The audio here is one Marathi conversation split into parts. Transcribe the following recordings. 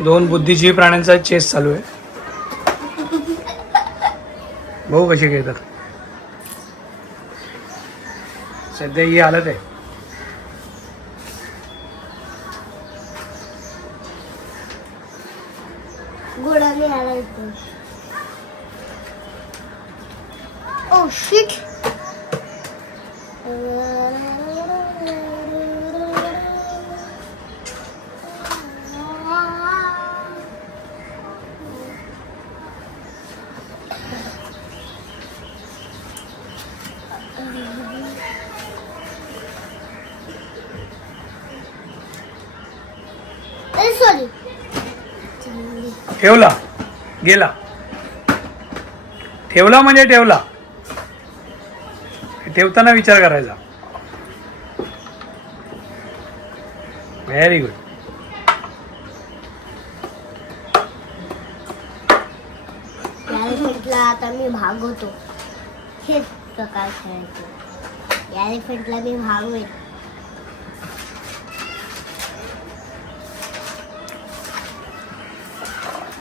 दोन बुद्धिजीवी प्राण्यांचा चेस चालू आहे. भाऊ कसे खेळतात सध्या ही हालत आहे. ओ शिट सॉरी ठेवला. गेला. ठेवला म्हणजे ठेवला. ठेवताना विचार करायचा. व्हेरी गुड आता मी भागवतो. हेच प्रकार खेळायचे. एलिफंटला मी भागवेन. Oh, shit. हा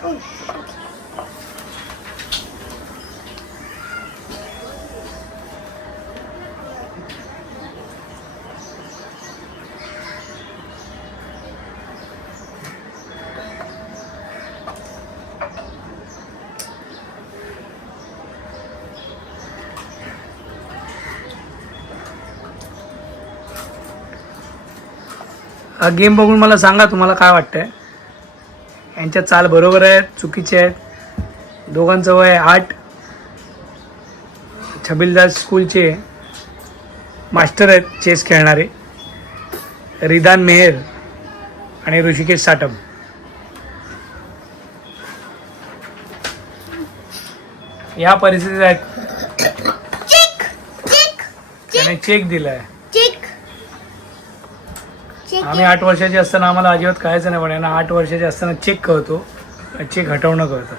गेम बघून मला सांगा तुम्हाला काय वाटतंय. यांच्या चाल बरोबर आहेत चुकीचे आहेत. दोघांचं वय आठ. छबिलदास स्कूलचे मास्टर आहेत चेस खेळणारे. रिदान मेहर आणि ऋषिकेश साटम या परिस्थितीत आहेत. त्याने चेक दिलाय. आम्ही आठ वर्षाचे असताना आम्हाला अजिबात कळायचं नाही पण यांना आठ वर्षाचे असताना चेक कळतो चेक हटवणं कळतं